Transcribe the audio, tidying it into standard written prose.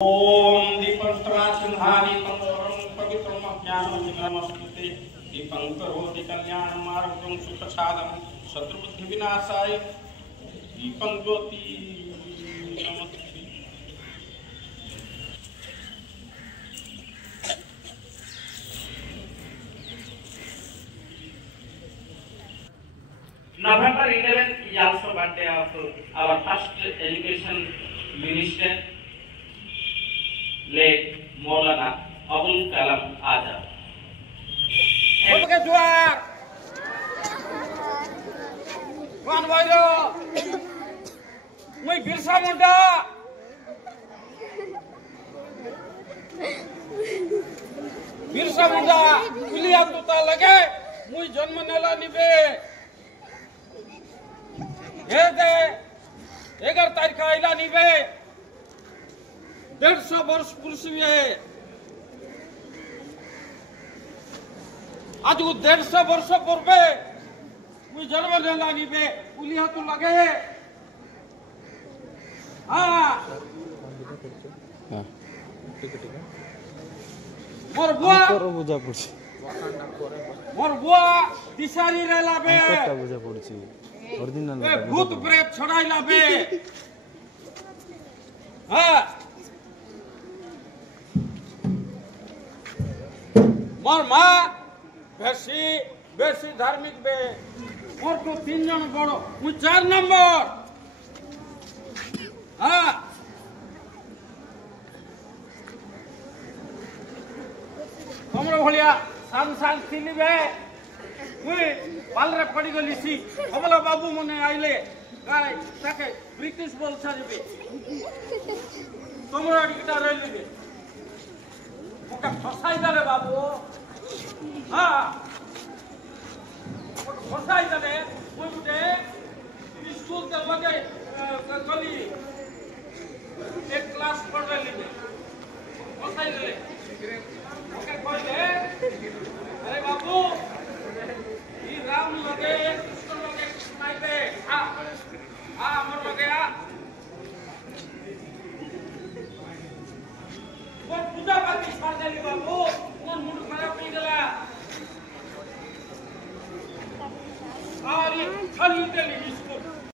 ओम दीपस्तरासिंहानि तमोरं पवित्रमज्ञानविघ्नमस्तुते दीपं करोति कल्याणं आरोग्यं सुखसाधनं शत्रुबुद्धिविनाशाय दीपं ज्योति नमस्ते। November 11th is also birthday of our first education minister, late Maulana Abul Kalam Azad. Birsa Munda पुलिया तुता लगे मुई जन्म नेला निबे हे दे 11 तारीख आइला निबे 150 वर्ष पुरुष है आज 150 वर्ष पूर्वे मुई जन्म नेला निबे पुलिया तु लगे मोर बुआ दिशारी रे लाबे भूत प्रेत छड़ाई लाबे मोर माँ बेसी धार्मिक बे मोर तो 3 जन बड़ो मुई 4 नंबर तमर भलिया सान थिली बे मुई पालरे पड़ी गली सी हमला बाबू मने आइले गाय ताके ब्रिटिश बोल छाड़बे तमर अडिटा रहिली बे ओका फसाई दले बाबू फसाई दले मुई गुटे स्कूल के लगे गली एक क्लास पढ़ रही थी फसाई दले ओके कहले अरे बाबू ई राम लगे कृष्ण लगे सुनाइबे हमर लगे वो पूजा पाती छोड़ देली बाबू मन मूड खराब हो गला और खाली देली